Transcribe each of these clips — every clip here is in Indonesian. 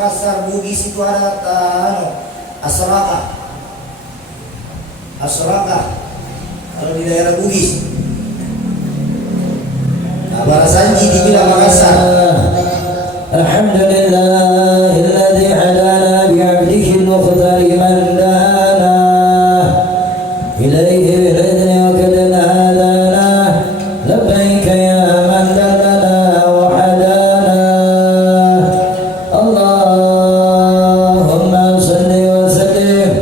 Pasar Bugis itu ada asraka. Kalau di daerah Bugis. Nah, Barasanji dibilang Makassar. Alhamdulillahilladzi hadana bi'abdihi al-mukhtar man dana ilaihi bi'idni wa kadana hadana labbaika ya man dallana wa hadana Allahumma salli wa sallim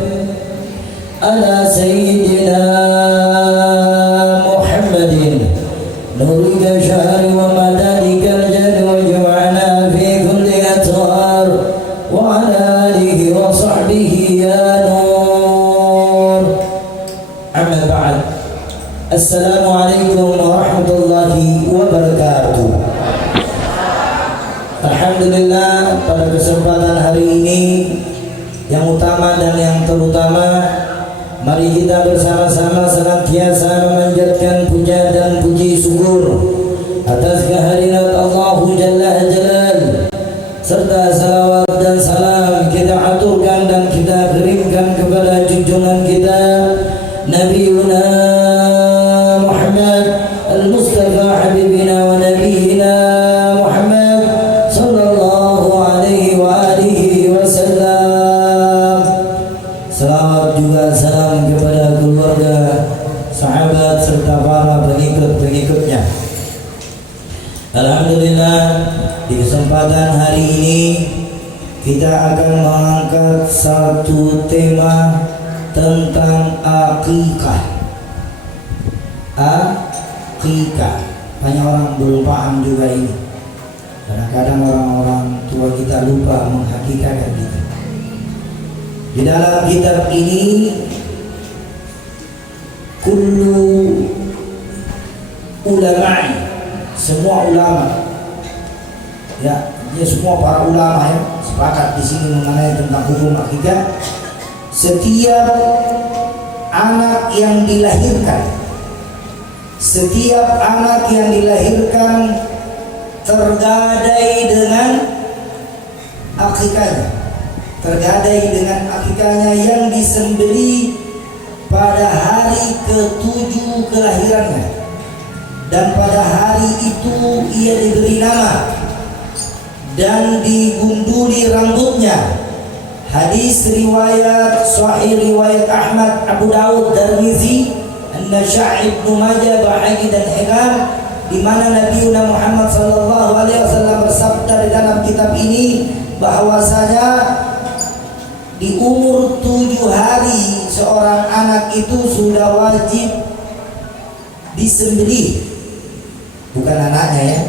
ala sayyidina Muhammadin nurika syahri wa madadika al-jari wa jama'ana fi kulli athar wa ala alihi wa sahbihi ya nur. Amma ba'd. Assalamualaikum warahmatullahi wabarakatuh. Alhamdulillah, pada kesempatan hari ini yang utama dan yang terutama, mari kita bersama-sama senantiasa memanjatkan puja dan puji syukur atas kehadirat Allah Jalla Jalal, serta salawat dan salam kita aturkan dan kita kirimkan kepada junjungan kita Nabiuna Muhammad Al-Mustafa Habibina wa Nabiyina Muhammad sallallahu alaihi wa alihi wasallam. Salawat juga salam kepada keluarga, sahabat serta para pengikut-pengikutnya. Alhamdulillah, di kesempatan hari ini kita akan mengangkat satu tema tentang akikah. Akikah. Banyak orang belum paham juga ini. Kadang-kadang orang-orang tua kita lupa menghakikahkan kita. Di dalam kitab ini kullu ulama'i, semua ulama, ya, semua para ulama ya sepakat di sini mengenai tentang hukum akikah. Setiap anak yang dilahirkan, tergadai dengan akikahnya, yang disembelih pada hari ke-7 kelahirannya, dan pada hari itu ia diberi nama dan digunduli rambutnya. Hadis riwayat Sahih riwayat Ahmad, Abu Daud, Tirmizi, An-Nasa'i, Ibnu Majah, Bahaqi dan Hikam, di mana Nabi Muhammad sallallahu alaihi wasallam bersabda di dalam kitab ini bahwasanya di umur 7 hari seorang anak itu sudah wajib disembelih. Bukan anaknya ya,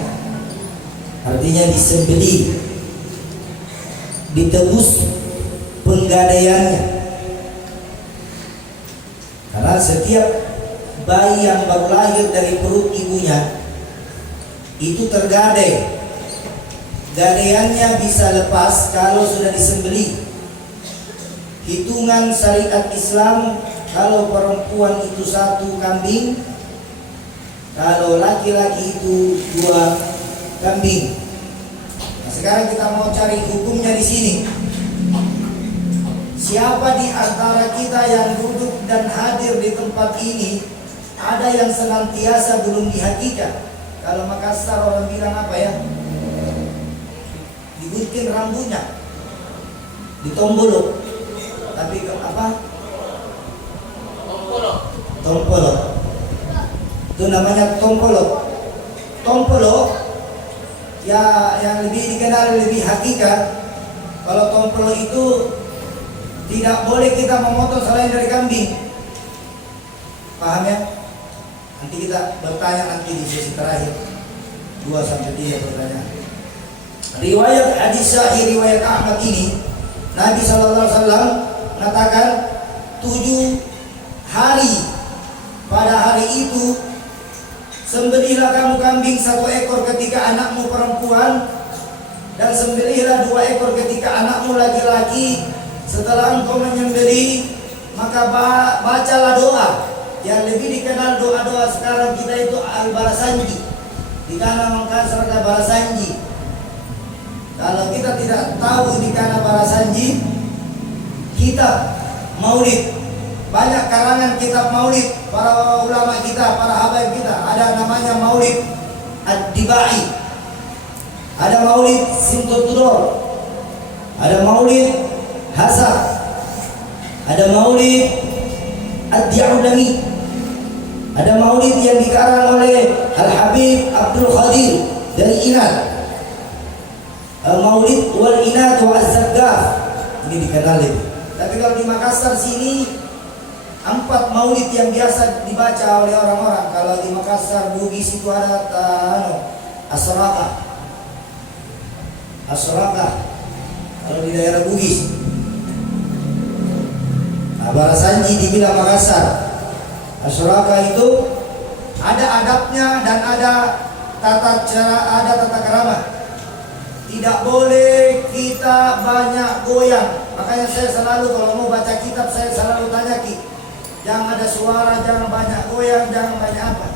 artinya disembelih, ditebus penggadaiannya. Karena setiap bayi yang baru lahir dari perut ibunya itu tergadai, gadaiannya bisa lepas kalau sudah disembelih. Hitungan syariat Islam, kalau perempuan itu 1 kambing, kalau laki-laki itu 2 kambing. Nah, sekarang kita mau cari hukumnya di sini. Siapa di antara kita yang duduk dan hadir di tempat ini ada yang senantiasa belum dihakikah? Kalau Makassar orang bilang apa ya? Digunting rambutnya, ditombolok. Tapi apa? Tompolok. Itu namanya tompolok ya, yang lebih dikenal lebih hakikat. Kalau tompolok itu tidak boleh kita memotong selain dari kambing. Paham ya? Nanti kita bertanya nanti di sesi terakhir 2-3 pertanyaan. Riwayat hadis Sahih riwayat Ahmad ini, Nabi SAW mengatakan 7 hari. Pada hari itu sembelihlah kamu kambing 1 ekor ketika anakmu perempuan, dan sembelihlah 2 ekor ketika anakmu laki-laki. Setelah engkau menyembelih, maka bacalah doa yang lebih dikenal doa-doa sekarang kita itu Al-Barasanji. Di tanah Makassar ada Barasanji. Kalau kita tidak tahu ini karena para sanji, kita maulid, banyak karangan kitab maulid para ulama kita, para habaib kita. Ada namanya maulid ad-dibai, ada maulid simtutudor, ada maulid hasa, ada maulid ad-di'ulami, ada maulid yang dikarang oleh Al-Habib Abdul Qadir dari Inat, maulid wal Inat wa az-Zaggaf, ini dikenal itu. Tapi kalau di Makassar sini 4 maulid yang biasa dibaca oleh orang-orang. Kalau di Makassar Bugis itu ada Asraka. Kalau di daerah Bugis, Bara Sanji dibilang Makassar. Asraka itu ada adabnya dan ada tata krama. Tidak boleh kita banyak goyang. Makanya saya selalu kalau mau baca kitab saya selalu tanya jangan ada suara, jangan banyak goyang, jangan banyak apa.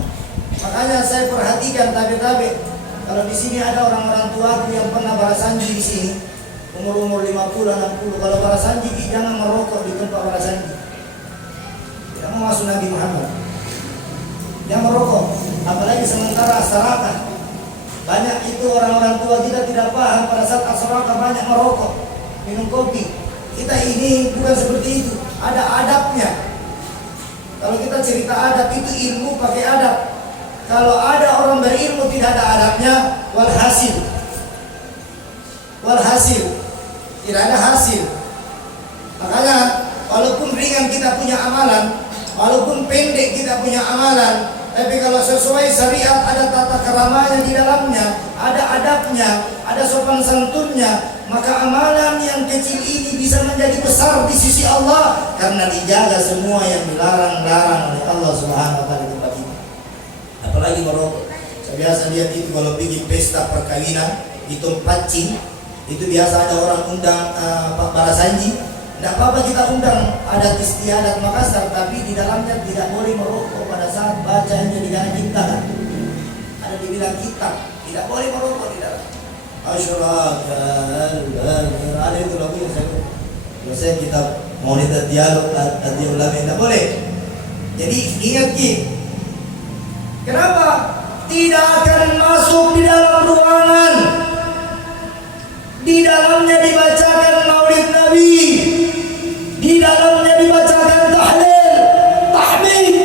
Makanya saya perhatikan tabe-tabe. Kalau di sini ada orang-orang tua yang pernah Bara Sanji di sini, umur 50, 60. Kalau Bara Sanji jangan merokok di tempat Bara Sanji. Tidak mau masuk Nabi Muhammad. Jangan merokok, apalagi sementara Asraka. Banyak itu orang-orang tua kita tidak paham pada saat Asraka banyak merokok, minum kopi. Kita ini bukan seperti itu, ada adabnya. Kalau kita cerita adab itu ilmu pakai adab. Kalau ada orang berilmu tidak ada adabnya, walhasil tidak ada hasil. Makanya walaupun ringan kita punya amalan, walaupun pendek kita punya amalan, tapi kalau sesuai syariat ada tata keramanya di dalamnya, ada adabnya, ada sopan santunnya, maka amalan yang kecil ini bisa menjadi besar di sisi Allah karena dijaga semua yang dilarang-larang oleh Allah Subhanahu wa taala di tempat ini. Apalagi merokok. Saya biasa lihat itu kalau bikin pesta perkawinan di tempat cing, itu biasa ada orang undang Pak Bara Sanji. Tidak apa-apa kita undang adat istiadat Makassar, tapi di dalamnya tidak boleh merokok pada saat baca yang jadi ciptakan. Ada dibilang kitab, tidak boleh merokok di dalam. Ada itu lagu yang saya kitab monitor dialog ulama tidak boleh. Jadi ingat kenapa tidak akan masuk di dalam ruangan? Di dalamnya dibacakan maulid Nabi, di dalamnya dibacakan tahlil, tahmid.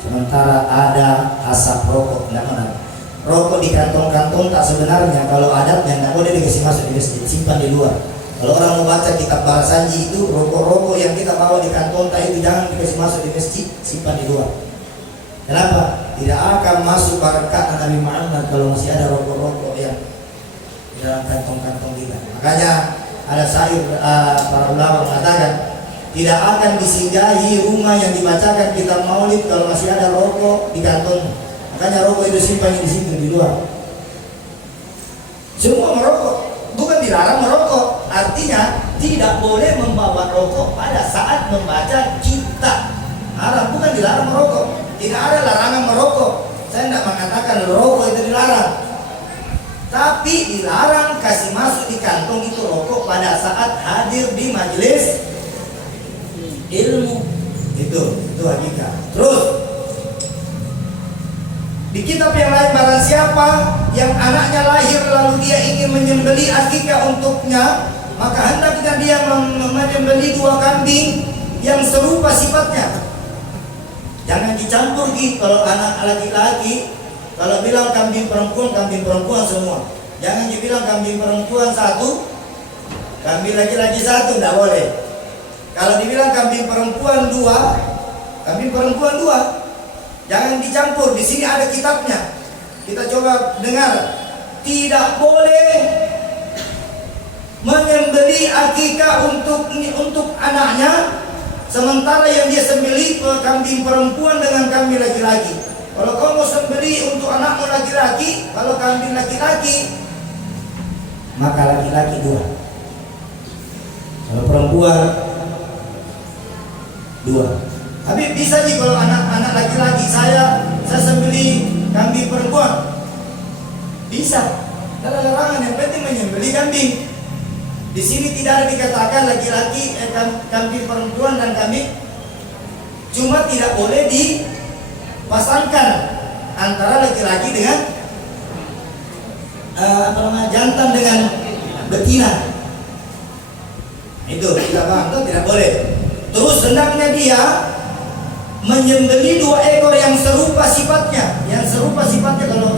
Sementara ada asap rokok, tidak mana? Rokok di kantong-kantong tak sebenarnya kalau adabnya tidak boleh dikasih masuk di masjid, simpan di luar. Kalau orang mau baca kitab Bara Sanji itu rokok-rokok yang kita bawa di kantong tak itu jangan dikasih masuk di masjid, simpan di luar. Kenapa? Tidak akan masuk barakat Nabi Muhammad kalau masih ada rokok-rokok yang di dalam kantong-kantong kita. Makanya ada syair para ulama mengatakan tidak akan disinggahi rumah yang dibacakan kitab maulid kalau masih ada rokok di kantong. Makanya rokok itu simpan di situ di luar. Semua merokok, bukan dilarang merokok. Artinya tidak boleh membawa rokok pada saat membaca kitab. Haram, bukan dilarang merokok. Tidak ada larangan merokok. Saya tidak mengatakan rokok itu dilarang. Tapi dilarang kasih masuk di kantong itu rokok pada saat hadir di majelis ilmu. Itu hakikat. Terus di kitab yang lain, barang siapa yang anaknya lahir lalu dia ingin menyembelih akikah untuknya, maka hendaknya dia menyembelih 2 kambing yang serupa sifatnya. Jangan dicampur kalau anak laki-laki. Kalau bilang kambing perempuan semua. Jangan dibilang kambing perempuan 1, kambing laki-laki 1, tidak boleh. Kalau dibilang kambing perempuan 2, kambing perempuan 2. Jangan dicampur. Di sini ada kitabnya. Kita coba dengar. Tidak boleh menyembelih akikah untuk anaknya, sementara yang dia sembelih kambing perempuan dengan kambing laki-laki. Kalau kau mau sembelih untuk anakmu laki-laki, kalau kambing laki-laki, maka laki-laki 2. Kalau perempuan 2. Tapi bisa sih kalau anak laki-laki saya sembelih kambing perempuan, bisa. Tidak ada larangan, yang penting menyembelih kambing. Di sini tidak ada dikatakan laki-laki, kambing perempuan dan kambing. Cuma tidak boleh dipasangkan antara laki-laki dengan jantan dengan betina. Itu kita paham tuh, tidak boleh. Terus hendaknya dia menyembelih 2 ekor yang serupa sifatnya. Yang serupa sifatnya kalau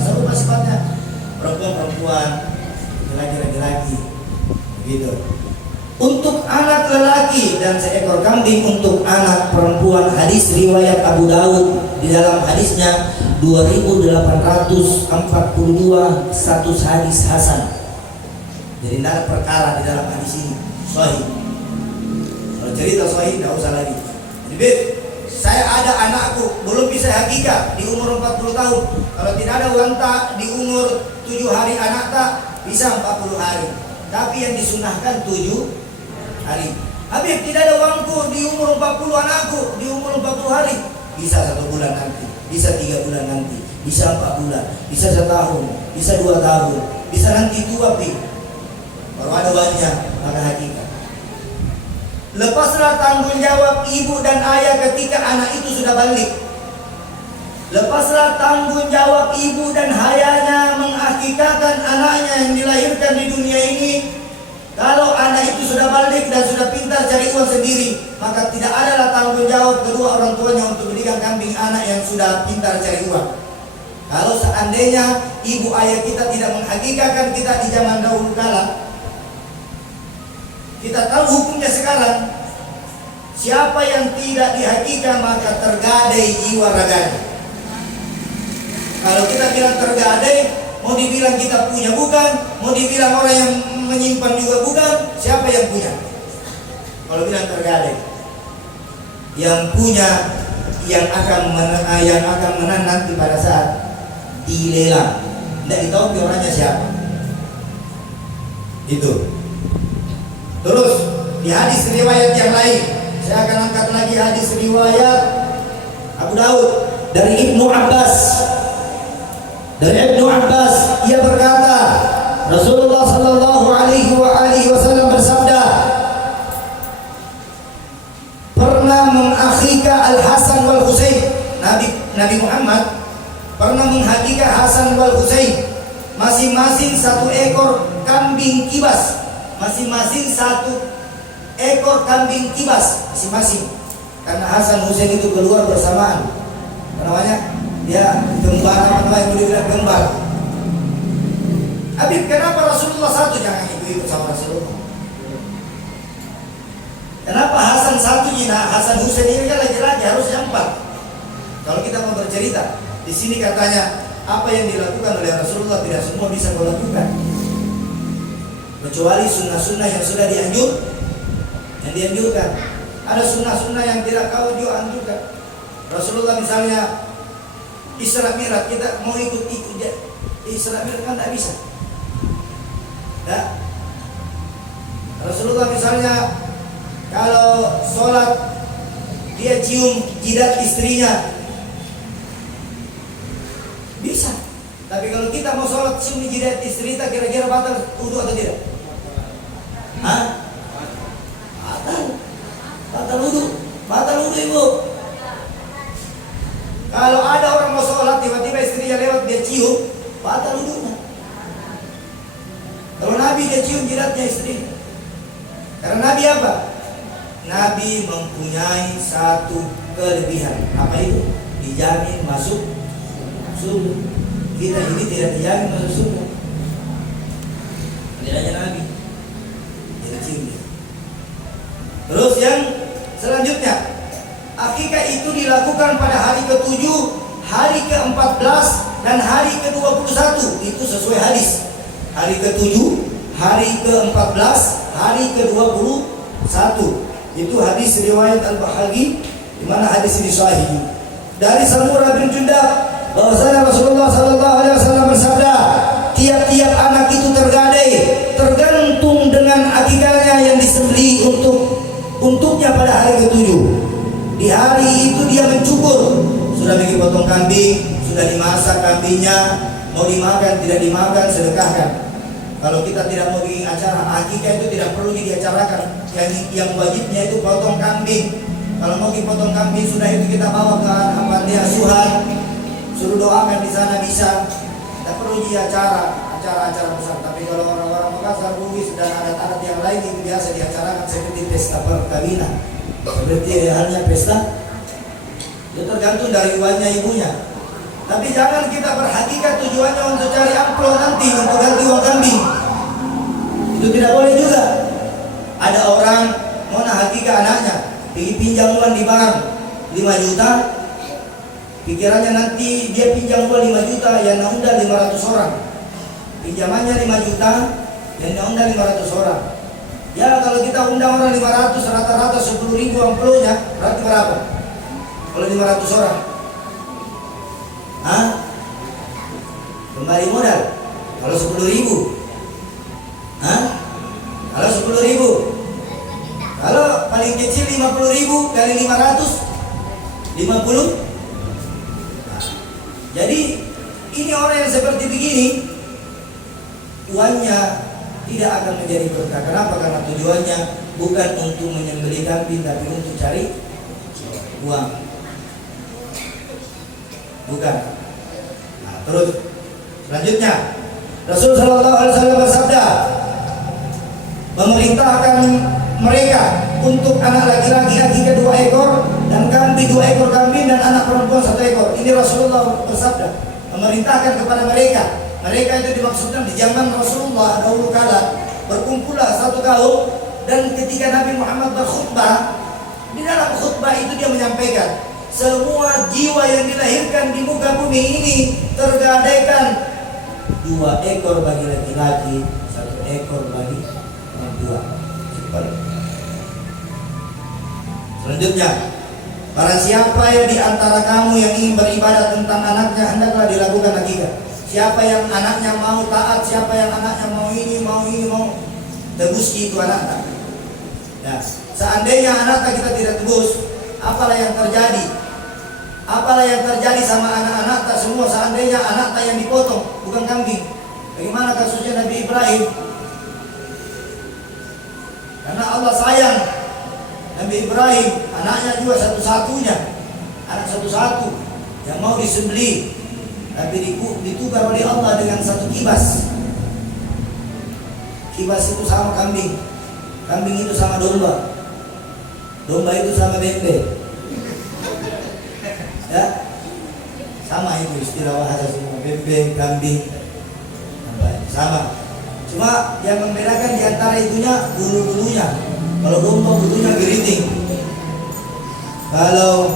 serupa sifatnya perempuan, laki-laki, begitu. Untuk anak lelaki dan seekor kambing untuk anak perempuan. Hadis riwayat Abu Daud, di dalam hadisnya 2842, status hadis hasan. Jadi tidak ada perkara di dalam hadis ini, sahih. Kalau cerita sahih tidak usah lagi. Jadi saya ada anakku belum bisa hakikat di umur 40 tahun. Kalau tidak ada wanita di umur 7 hari anak tak bisa 40 hari. Tapi yang disunahkan 7 hari. Habib, tidak ada uangku di umur 40 anakku di umur 40 hari. Bisa 1 bulan nanti, bisa 3 bulan nanti, bisa 4 bulan, bisa 1 tahun, bisa 2 tahun, bisa nanti tua pi. Baru ada banyak maka hakikat. Lepaslah tanggung jawab ibu dan ayah ketika anak itu sudah balik. Lepaslah tanggung jawab ibu dan ayahnya menghakikatkan anaknya yang dilahirkan di dunia ini. Kalau anak itu sudah balik dan sudah pintar cari uang sendiri, maka tidak adalah tanggung jawab kedua orang tuanya untuk belikan kambing anak yang sudah pintar cari uang. Kalau seandainya ibu ayah kita tidak menghakikatkan kita di zaman dahulu kala, kita tahu hukumnya sekarang. Siapa yang tidak dihakikatkan maka tergadai jiwa raganya. Kalau kita bilang tergadai, mau dibilang kita punya bukan, mau dibilang orang yang menyimpan juga bukan, siapa yang punya? Kalau bilang tergadai, yang punya yang akan menang nanti pada saat dilelang. Tidak ditahu orangnya siapa. Itu. Terus di hadis riwayat yang lain, saya akan angkat lagi hadis riwayat Abu Daud dari Ibnu Abbas. Dari Ibnu Abbas, ia berkata, Rasulullah sallallahu alaihi wasallam bersabda, pernah mengakhika Al Hasan wal Husain. Nabi Muhammad pernah menghakikah Hasan wal Husain, masing-masing 1 ekor kambing kibas. Masing-masing 1 ekor kambing kibas masing-masing. Karena Hasan Husain itu keluar bersamaan. Apa namanya? Dia kembar, apa namanya? Boleh bilang kembar. Habib, kenapa Rasulullah 1? Jangan ikut sama Rasulullah. Kenapa Hasan 1? Nah, Hasan Husain ini kan laki-laki, harusnya 4. Kalau kita mau bercerita, di sini katanya apa yang dilakukan oleh Rasulullah tidak semua bisa kau lakukan. Kecuali sunnah-sunnah yang sudah dianjurkan. Ada sunnah-sunnah yang tidak kau anjurkan. Rasulullah misalnya Isra Mi'raj, kita mau ikut Isra Mi'raj kan tidak bisa. Ya. Rasulullah misalnya kalau sholat dia cium jidat istrinya, bisa. Tapi kalau kita mau sholat cium jidat istri kita, kira-kira batal wudu atau tidak? Hah? Batal wudu ibu. Kalau ada orang mau sholat tiba-tiba istrinya lewat dia cium, batal wudunya. Kalau Nabi dia cium jidatnya istri. Karena Nabi apa? Nabi mempunyai 1 kelebihan. Apa itu? Dijamin masuk surga. Kita ini tidak dijamin masuk surga. Adanya Nabi. Dia cium dia. Terus yang selanjutnya, akikah itu dilakukan pada hari ke-7, hari ke-14 dan hari ke-21. Itu sesuai hadis. Hari ke-7, hari ke-14, hari ke-21. Itu hadis riwayat Al-Bahaqi, di mana hadis ini sahih. Dari Samurah bin Jundab, bahwasanya Rasulullah sallallahu alaihi wasallam bersabda, tiap-tiap anak itu tergadai tergantung dengan akikahnya yang disembelih untuknya pada hari ke-7. Di hari itu dia mencukur, sudah bagi potong kambing, sudah dimasak kambingnya, Mau dimakan, tidak dimakan, sedekahkan. Kalau kita tidak mau bikin acara, akikah itu tidak perlu diacarakan. Yang wajibnya itu potong kambing. Kalau mau dipotong kambing, sudah itu kita bawa ke panti asuhan, suruh doakan di sana bisa. Tidak perlu acara-acara besar. Tapi kalau orang-orang Makassar, Bugis dan adat-adat yang lain itu biasa diacarakan seperti pesta perkawinan, seperti halnya pesta. Itu tergantung dari uangnya ibunya. Tapi jangan kita berhakikat tujuannya untuk cari amplop nanti untuk ganti uang kambing. Itu tidak boleh juga. Ada orang mau hakikat anaknya, pergi pinjam uang di bank 5 juta. Pikirannya nanti dia pinjam uang 5 juta, yang undang 500 orang. Pinjamannya 5 juta, yang undang 500 orang. Ya kalau kita undang orang 500, rata-rata 10.000 amplopnya, berarti berapa? Kalau 500 orang? Hah? Kembali modal. Kalau 10.000? Hah? Kalau 10.000? Kalau paling kecil 50.000 kali 500? 50? Nah, jadi ini orang yang seperti begini, uangnya tidak akan menjadi berkah. Kenapa? Karena tujuannya bukan untuk menyembelih kambing, tapi untuk cari uang. Bukan. Nah, terus selanjutnya Rasul Shallallahu Alaihi Wasallam bersabda, memerintahkan mereka untuk anak laki-laki akikah 2 ekor dan kambing 2 ekor kambing dan anak perempuan 1 ekor. Ini Rasulullah bersabda, memerintahkan kepada mereka. Mereka itu dimaksudkan di zaman Rasulullah dahulu kala berkumpullah satu kaum, dan ketika Nabi Muhammad berkhutbah, di dalam khutbah itu dia menyampaikan, semua jiwa yang dilahirkan di muka bumi ini tergadaikan 2 ekor bagi laki-laki, 1 ekor bagi perempuan. Selanjutnya, barang siapa yang di antara kamu yang ingin beribadah tentang anaknya, hendaklah dilakukan akikah. Siapa yang anaknya mau taat, siapa yang anaknya mau tebus itu anaknya. Nah, seandainya anaknya kita tidak tebus, apalah yang terjadi? Apalah yang terjadi sama anak-anak tak semua seandainya anak tak yang dipotong, bukan kambing? Bagaimana kasusnya Nabi Ibrahim? Karena Allah sayang Nabi Ibrahim, anaknya juga satu-satunya, anak satu-satu yang mau disembelih, tapi ditukar oleh Allah dengan 1 kibas. Kibas itu sama kambing, kambing itu sama domba, domba itu sama bebek. Ya, sama itu istilah bahasa semua, bebek, kambing, sama. Cuma yang membedakan di antara itunya bulu-bulunya. Kalau domba bulunya geriting, kalau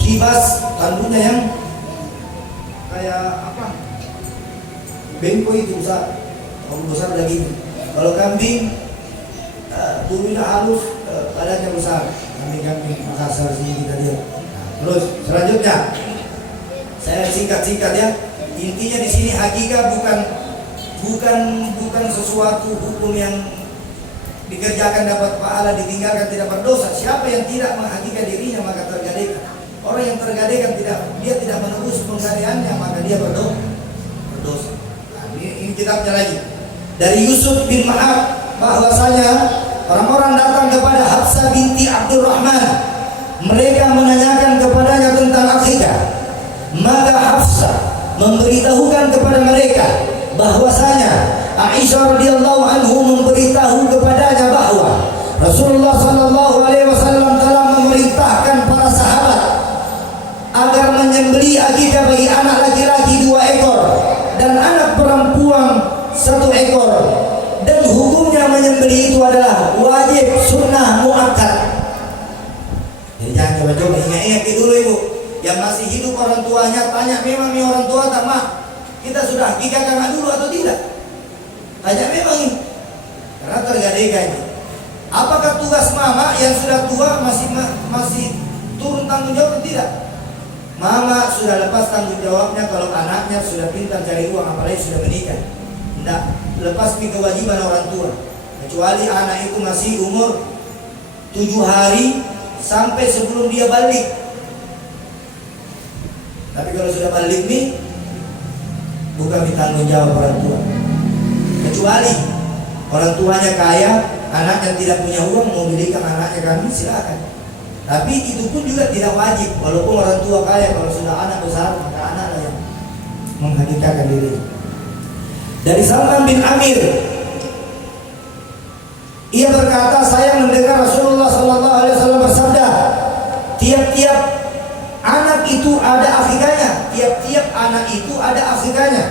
kibas kandungnya yang kayak apa? Bengko itu besar, besar daging. Kalau kambing bulunya halus, badannya besar. Kambing Makassar sini kita lihat. Terus selanjutnya saya singkat-singkat ya. Intinya di sini hakikah bukan sesuatu hukum yang dikerjakan dapat pahala, ditinggalkan tidak berdosa. Siapa yang tidak menghakikah dirinya maka tergadaikan. Orang yang tergadaikan dia tidak menebus penggadaiannya maka dia berdosa. Nah, ini kitabnya lagi. Dari Yusuf bin Ma'ab bahwasanya orang-orang datang kepada Hafsah binti Abdurrahman. Mereka menanyakan kepadanya tentang akikah. Maka Hafsah memberitahukan kepada mereka bahwasanya Aisyah radhiyallahu anhu memberitahu kepadanya bahwa Rasulullah sallallahu alaihi wasallam telah memerintahkan para sahabat agar menyembelih akikah bagi anak laki-laki 2 ekor dan anak perempuan 1 ekor, dan hukumnya menyembelih itu adalah wajib, sunnah, muakkad. Jadi jangan coba-coba ingat-ingat dulu ibu, yang masih hidup orang tuanya tanya, memang nih orang tua tak mak kita sudah hakikatkan dulu atau tidak? Tanya memang ini, karena tergadaikan. Apakah tugas mama yang sudah tua masih turun tanggung jawab atau tidak? Mama sudah lepas tanggung jawabnya kalau anaknya sudah pintar cari uang, apalagi sudah menikah. Tidak lepas kewajiban orang tua, kecuali anak itu masih umur 7 hari sampai sebelum dia balik. Tapi kalau sudah balik nih, bukan ditanggung jawab orang tua. Kecuali orang tuanya kaya, anaknya tidak punya uang, mau belikan anaknya kami, silakan. Tapi itu pun juga tidak wajib. Walaupun orang tua kaya, kalau sudah anak besar, maka anaklah yang menghakikakan diri. Dari Salman bin Amir, ia berkata, saya mendengar Rasulullah SAW bersabda, tiap-tiap anak itu ada akikahnya, tiap-tiap anak itu ada akikahnya.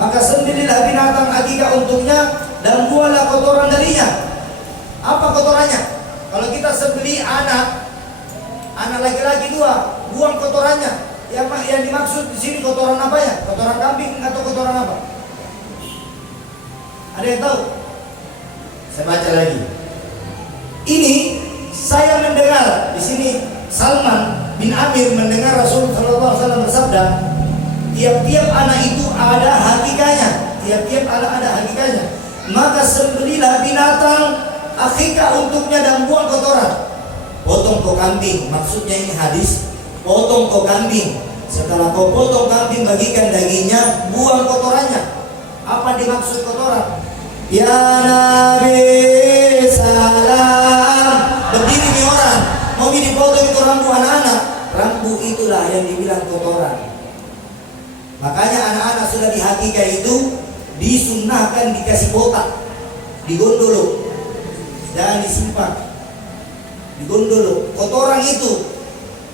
Maka sembelihlah binatang akikah untuknya dan buanglah kotoran darinya. Apa kotorannya? Kalau kita sembelih anak laki-laki 2, buang kotorannya. Yang dimaksud di sini kotoran apa ya? Kotoran kambing atau kotoran apa? Ada yang tahu? Saya baca lagi. Ini saya mendengar di sini Salman bin Amir mendengar Rasul sallallahu alaihi wasallam bersabda, tiap-tiap anak itu ada hakikatnya, tiap-tiap anak ada hakikatnya. Maka sembelihlah binatang akikah untuknya dan buang kotoran. Potong kau kambing, maksudnya ini hadis, potong kau kambing. Setelah kau potong kambing, bagikan dagingnya, buang kotorannya. Apa dimaksud kotoran? Ya Nabi salam. Berdiri nih orang, mau dipotong itu rambu anak-anak. Rambu itulah yang dibilang kotoran. Makanya anak-anak sudah di hakikah itu disunnahkan dikasih botak, digondol, jangan disimpan, digondol. Kotoran itu,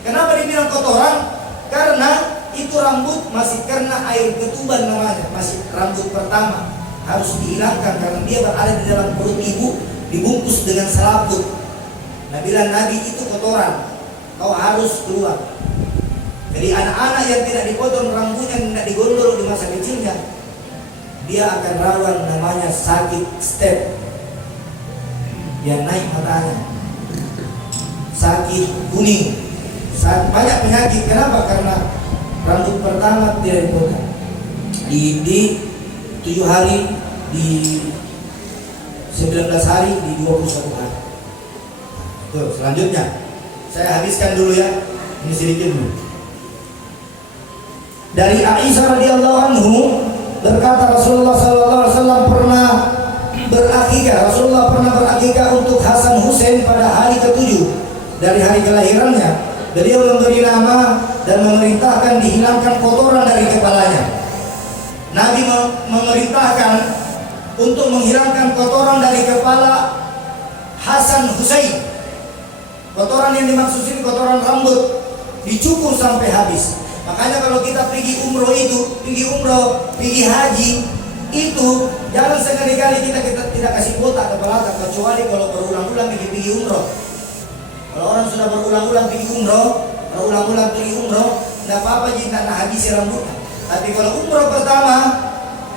kenapa dibilang kotoran? Karena itu rambut masih kena air ketuban namanya, masih rambut pertama, harus dihilangkan karena dia berada di dalam perut ibu, dibungkus dengan selaput. Nah, bilang Nabi itu kotoran, kau harus keluar. Jadi anak-anak yang tidak dipotong rambutnya, tidak digondol di masa kecilnya, dia akan rawan namanya sakit step yang naik matanya, sakit kuning, banyak penyakit. Kenapa? Karena rambut pertama tidak dipotong di 7 hari, di 19 hari, di 21 hari. Tuh, selanjutnya saya habiskan dulu ya, ini sedikit dulu. Dari Aisyah radhiyallahu anhu berkata, Rasulullah sallallahu alaihi wasallam pernah berakikah. Rasulullah pernah berakikah untuk Hasan Husain pada hari ke-7 dari hari kelahirannya. Beliau memberi nama dan memerintahkan dihilangkan kotoran dari kepalanya. Nabi memerintahkan untuk menghilangkan kotoran dari kepala Hasan Husain. Kotoran yang dimaksud ini kotoran rambut, dicukur sampai habis. Makanya kalau kita pergi umroh itu, pergi haji itu, jangan sekali-kali kita tidak kasih botak kepala, kecuali kalau berulang-ulang pergi umroh. Kalau orang sudah berulang-ulang pergi umroh, tidak apa-apa jika nak habisi rambutnya. Tapi kalau umroh pertama,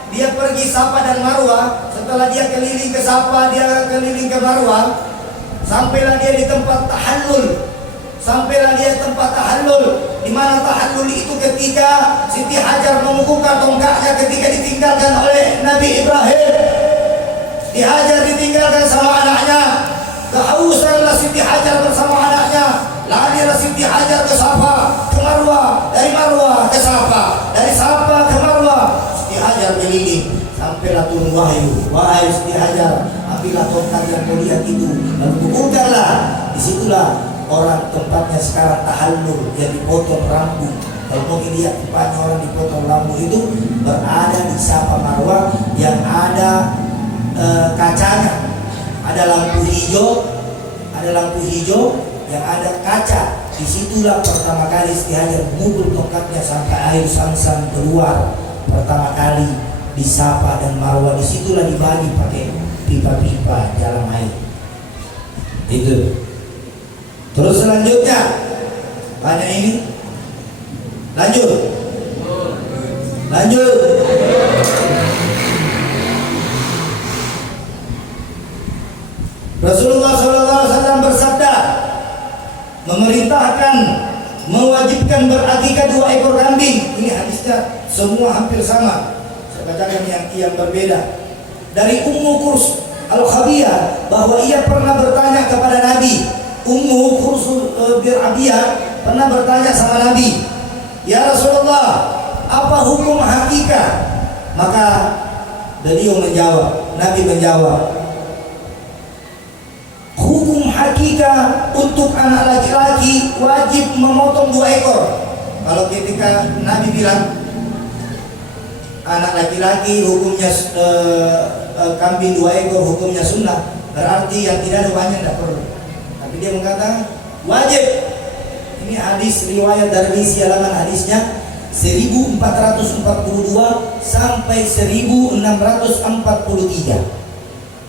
dia pergi Safa dan Marwah, setelah dia keliling ke Safa, dia keliling ke Marwah, sampailah dia di tempat tahallul. Di mana tahallul itu ketika Siti Hajar memukulkan tongkatnya ketika ditinggalkan oleh Nabi Ibrahim. Siti Hajar ditinggalkan sama anaknya. Kehausanlah Siti Hajar bersama anaknya. Larilah Siti Hajar ke Safa, ke Marwah, dari Marwah ke Safa, dari Safa ke Marwah. Siti Hajar keliling sampailah turun wahyu. Wahai Siti Hajar, ambillah tongkat yang kau lihat itu, lalu pukulkanlah. Disitulah orang tempatnya sekarang tahallul, yang dipotong rambut. Kalau mau lihat tempatnya orang dipotong rambut itu berada di Safa Marwah yang ada kacanya, ada lampu hijau yang ada kaca. Disitulah pertama kali Siti Hajar memukul tongkatnya sampai air Zam-Zam keluar pertama kali di Safa dan Marwah. Disitulah dibagi pakai pipa-pipa jalan air. Itu. Terus selanjutnya banyak ini. Lanjut. Rasulullah SAW bersabda, memerintahkan, mewajibkan berakikah 2 ekor kambing. Ini hadisnya semua hampir sama. Saya bacakan yang berbeda. Dari Ummu Kurs Al-Khabiyah bahwa ia pernah bertanya kepada Nabi. Ummu Kurs Al-Khabiyah pernah bertanya sama Nabi, ya Rasulullah, apa hukum hakikah Maka beliau menjawab, Nabi menjawab, hukum hakika untuk anak laki-laki wajib memotong 2 ekor. Kalau ketika Nabi bilang anak laki-laki hukumnya kambing 2 ekor hukumnya sunnah, berarti yang tidak ada banyak tidak perlu. Tapi dia mengatakan wajib. Ini hadis riwayat Darmisi, halaman hadisnya 1442 sampai 1643.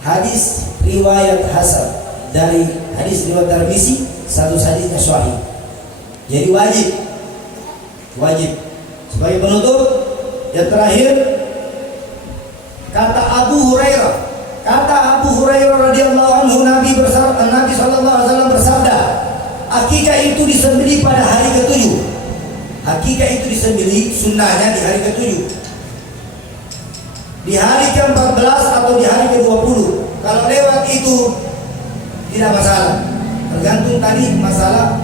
Hadis riwayat hasan dari hadis riwayat Darmisi, satu hadisnya sahih. Jadi wajib. Sebagai penutup yang terakhir, kata Abu Hurairah radhiyallahu anhu, Nabi sallallahu alaihi wasallam bersabda, akikah itu disembelih pada hari ke-7. Akikah itu disembelih sunnahnya di hari ke-7. Di hari ke-14 atau di hari ke-20. Kalau lewat itu tidak masalah. Tergantung tadi masalah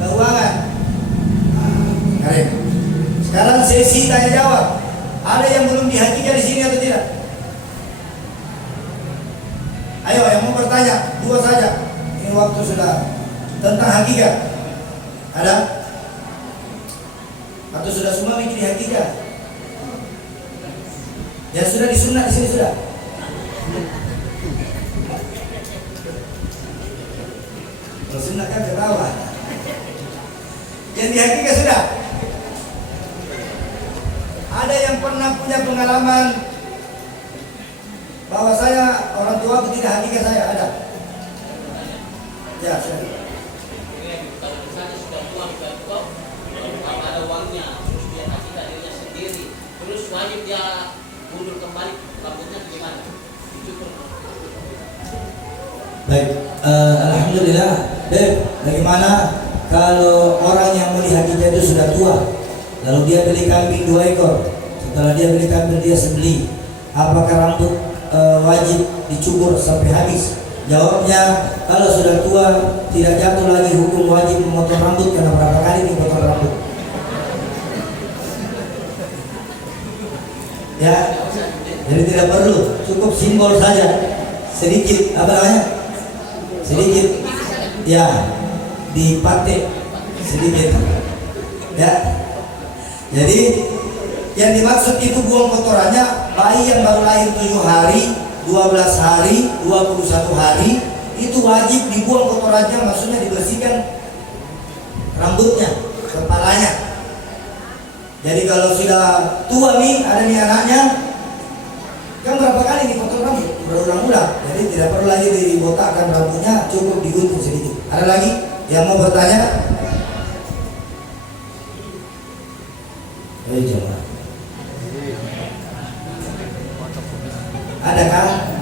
keuangan. Keren. Sekarang sesi tanya jawab. Ada yang belum dihakikah di sini atau tidak? Ayo yang mau bertanya, 2 saja. Ini waktu sudah. Tentang hakikah. Ada? Atau sudah semua bikin hakikah? Ya sudah disunat di sini sudah. Kalau sunat kan ketawa. Yang dihakikah sudah? Ada yang pernah punya pengalaman bahwa saya orang tua aku tidak hakikah saya? Ada? Ya sudah. Kalau misalnya sudah tua, kalau ada uangnya, terus dia hakikah dirinya sendiri, terus wajib dia mundur kembali rambutnya bagaimana? Itu Baik, alhamdulillah. Bagaimana kalau orang yang mau dihakikah itu sudah tua, lalu dia beli kambing 2 ekor, setelah dia beli kambing dia sembelih, apakah rambut wajib dicukur sampai habis? Jawabnya, kalau sudah tua tidak jatuh lagi hukum wajib memotong rambut, karena berapa kali dipotong rambut. Ya, jadi tidak perlu, cukup simbol saja, sedikit apa namanya? Sedikit, ya, dipakai sedikit, ya. Jadi yang dimaksud itu buang kotorannya bayi yang baru lahir 7 hari, 12 hari, 21 hari itu wajib dibuang kotorannya, maksudnya dibersihkan rambutnya, kepalanya. Jadi kalau sudah tua nih, ada nih anaknya, kan berapa kali dipotong rambut? Berulang-ulang. Jadi tidak perlu lagi dibotakkan rambutnya, cukup digunting sedikit. Ada lagi yang mau bertanya? Ayo jawab. Adakah?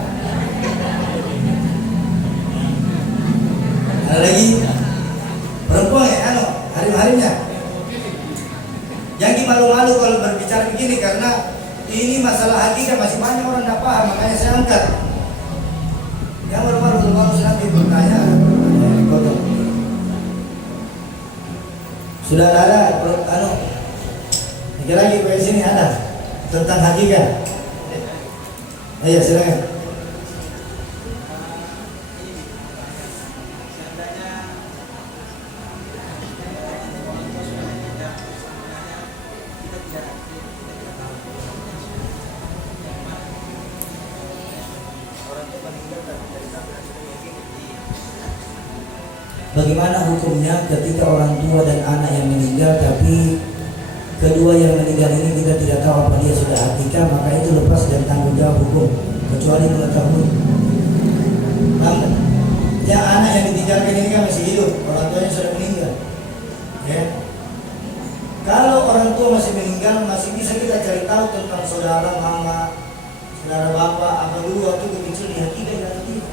Ada lagi? Perempuan ya, harim-harimnya. Jangan malu-malu kalau berbicara begini, karena ini masalah hakikah masih banyak orang tidak paham, makanya saya angkat. Yang baru-baru nanti bertanya, sudah ada lagi di sini ada tentang hakikah. Ayo silakan. Bagaimana hukumnya ketika orang tua dan anak yang meninggal, tapi kedua yang meninggal ini kita tidak tahu apa dia sudah hakikah, maka itu lepas dari tanggung jawab hukum kecuali mengetahui. Namun, ya anak yang ditinggalkan ini kan masih hidup, orang tuanya sudah meninggal. Ya. Kalau orang tua masih meninggal, masih bisa kita cari tahu tentang saudara mama, saudara bapak, apa dulu waktu kecil di hakikah atau tidak.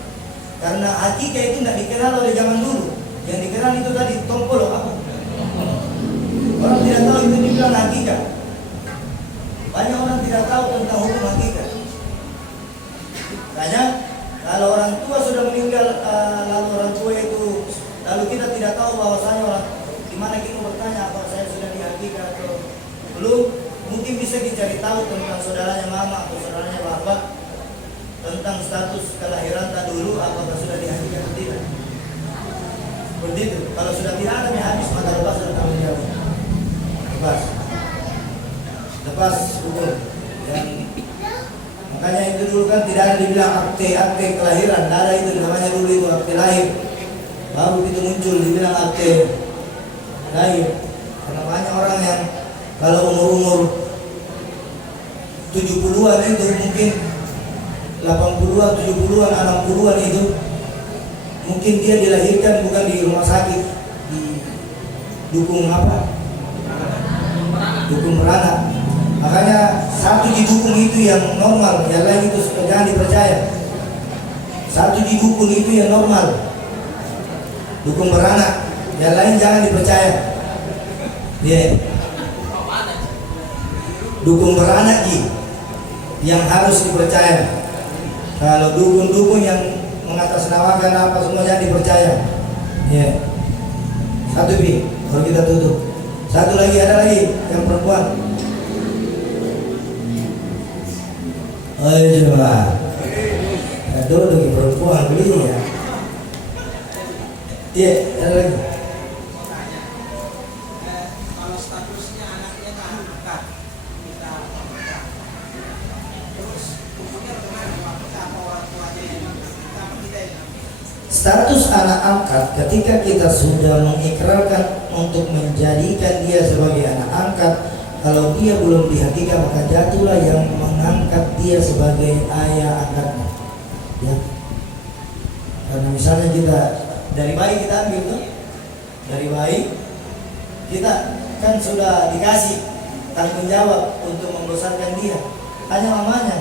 Karena hakikah itu tidak dikenal oleh zaman dulu. Yang dikenal itu tadi tompol apa? Orang tidak tahu itu dibilang hakikah. Banyak orang tidak tahu tentang hukum hakikah. Makanya kalau orang tua sudah meninggal, lalu orang tua itu, lalu kita tidak tahu bahwasanya orang di mana kita bertanya apa saya sudah dihakikah atau belum, mungkin bisa dicari tahu tentang saudaranya mama atau saudaranya bapak, tentang status kelahiran tak dulu apakah sudah dihajikan atau tidak. Seperti itu. Kalau sudah tidak ada habis maka lepas dan tanggung jawab. Lepas hukum. Dan makanya itu dulu kan tidak ada dibilang akte kelahiran, tidak ada itu namanya dulu itu akte lahir. Baru itu muncul dibilang akte lahir. Karena banyak orang yang kalau umur 70-an itu mungkin 80-an, 70-an, 60-an itu mungkin dia dilahirkan bukan di rumah sakit, di dukung apa? Dukung beranak. Makanya satu didukung itu yang normal, yang lain itu jangan dipercaya. Satu didukung itu yang normal, dukung beranak, yang lain jangan dipercaya. Dukung beranak yang harus dipercaya. Kalau dukun-dukun yang mengatasnamakan apa semua jangan dipercaya. Satu kalau kita tutup. Satu lagi ada lagi yang perempuan. Ayo coba. Aduh bagi perempuan beli ya. Iya, ada lagi. Kalau statusnya anaknya tak angkat, kita angkat. Terus hukumnya bagaimana? Apa orang tuanya yang kita tidak yang Status anak angkat ketika kita sudah mengikrarkan untuk menjadikan dia sebagai anak angkat, kalau dia belum dihakikat maka jatuhlah yang mengangkat dia sebagai ayah angkatnya. Ya. Karena misalnya kita dari bayi kita ambil tuh, dari bayi kita kan sudah dikasih tanggung jawab untuk membesarkan dia. Hanya mamanya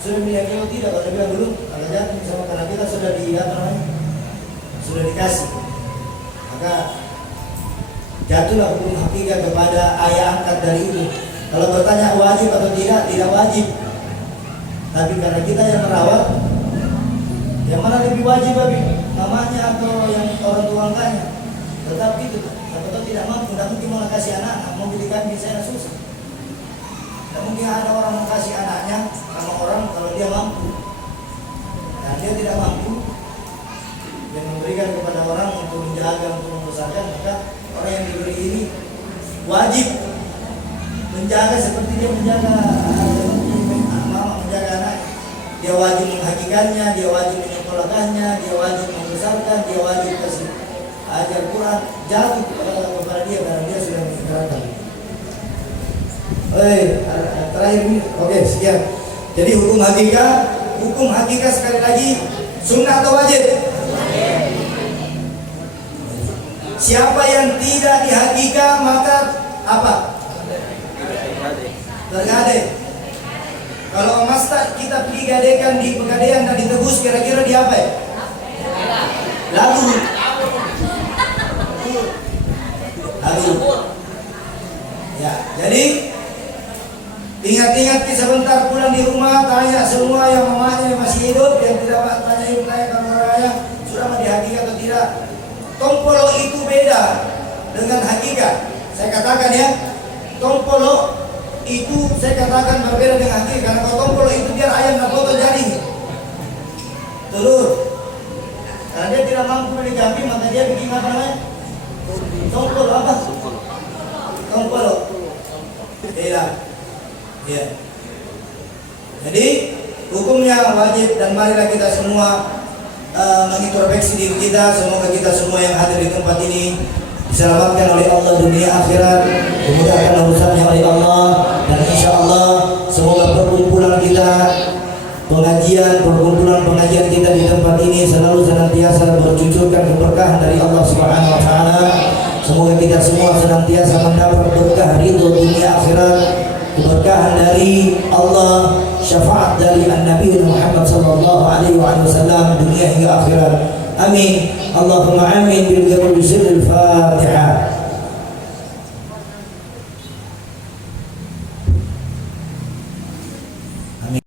sudah diyakini atau tidak, kalau dia belum, kalau jatuh sama karena kita sudah sudah dikasih, maka jatuhlah hukum hakikat kepada ayah angkat dari itu. Kalau bertanya wajib atau tidak wajib. Tapi karena kita yang merawat, yang mana lebih wajib mamanya atau yang orang tua angkatnya? Tetap gitu. Atau tidak mampu, tidak mungkin mau kasih anak, mau beli kambing saya susah. Tidak mungkin ada orang mau kasih anaknya sama orang kalau dia mampu. Dan dia tidak mampu, dia memberikan kepada orang untuk menjaga, untuk membesarkan, maka orang yang diberi ini wajib menjaga seperti dia menjaga mama menjaga anak. Dia wajib menghakikannya, dia wajib menyekolahkannya, dia wajib membesarkan, dia wajib kasih ajar Quran, jatuh kepada dia karena dia sudah mengikrarkan. Terakhir ini, oke sekian. Jadi hukum hakikat sekali lagi sunnah atau wajib? Siapa yang tidak dihakikat maka apa? Tergade. Kalau emas kita pergi gadekan di pegadaian dan ditebus kira-kira di apa ya? Lalu. Ya, jadi ingat-ingat sebentar pulang di rumah tanya semua yang mamanya masih hidup, yang tidak tanya ibu tanya kamu raya sudah mau dihakikat atau tidak. Tompolo itu beda dengan hakikat. Saya katakan ya, tompolo itu saya katakan berbeda dengan hakikat. Karena kalau tompolo itu biar ayam dan potong jadi telur. Karena dia tidak mampu beli kambing maka dia bikin apa namanya? Tompolo apa? Tompolo. Tidak. Ya. Jadi hukumnya wajib dan marilah kita semua mengintrospeksi diri kita. Semoga kita semua yang hadir di tempat ini diselamatkan oleh Allah dunia akhirat, dimudahkan urusannya oleh Allah, dan insya Allah semoga perkumpulan kita pengajian kita di tempat ini selalu senantiasa bercucurkan keberkahan dari Allah Subhanahu Wa Taala. Semoga kita semua senantiasa mendapat berkah ridho dunia akhirat, keberkahan dari Allah, syafaat dari Nabi Muhammad sallallahu alaihi wasallam dunia hingga akhirat. Amin. Allahumma amin bil Fatihah.